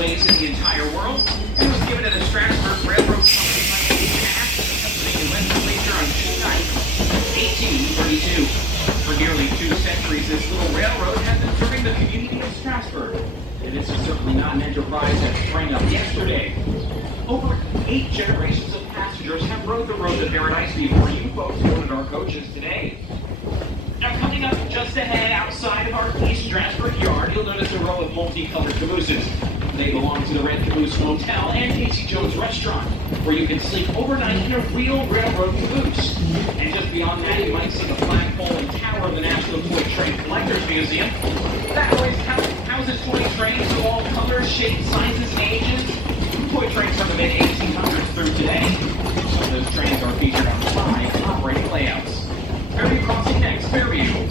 railways in the entire world, and was given to the Strasburg Railroad Company by the Pennsylvania legislature on June 9, 1832. For nearly 2 centuries, this little railroad has been serving the community of Strasburg, and this is certainly not an enterprise that sprang up yesterday. Over 8 generations of passengers have rode the road to paradise before you folks boarded our coaches today. Now, coming up just ahead outside of our East Strasburg yard, you'll notice a row of multicolored cabooses. They belong to the Red Caboose Motel and Casey Jones Restaurant, where you can sleep overnight in a real railroad caboose. And just beyond that, you might see the flagpole and tower of the National Toy Train Collectors Museum. That always houses toy trains of all colors, shapes, sizes, and ages. Toy trains from the mid-1800s through today. Some of those trains are featured on 5 operating layouts. Fairview Crossing next, Fairview.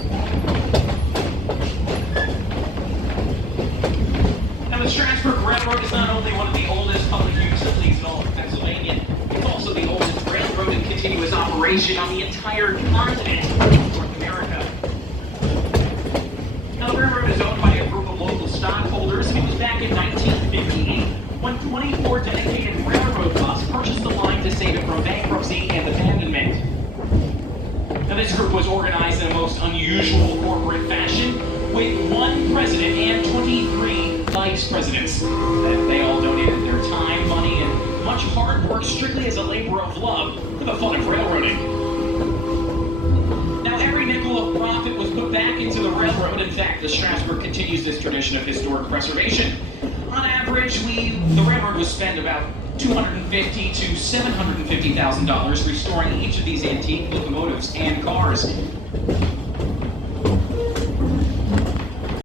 Now, the Strasburg Railroad is not only one of the oldest public utilities in all of Pennsylvania, it's also the oldest railroad in continuous operation on the entire continent of North America. Now, the railroad is owned by a group of local stockholders, and it was back in 1958 when 24 dedicated railroad buses purchased the line to save it from bankruptcy and abandonment. Now, this group was organized in a most unusual corporate fashion, with 1 president and 23 vice presidents. They all donated their time, money, and much hard work strictly as a labor of love for the fun of railroading. Now, every nickel of profit was put back into the railroad. In fact, the Strasburg continues this tradition of historic preservation. On average, the railroad would spend about $250,000 to $750,000 restoring each of these antique locomotives and cars.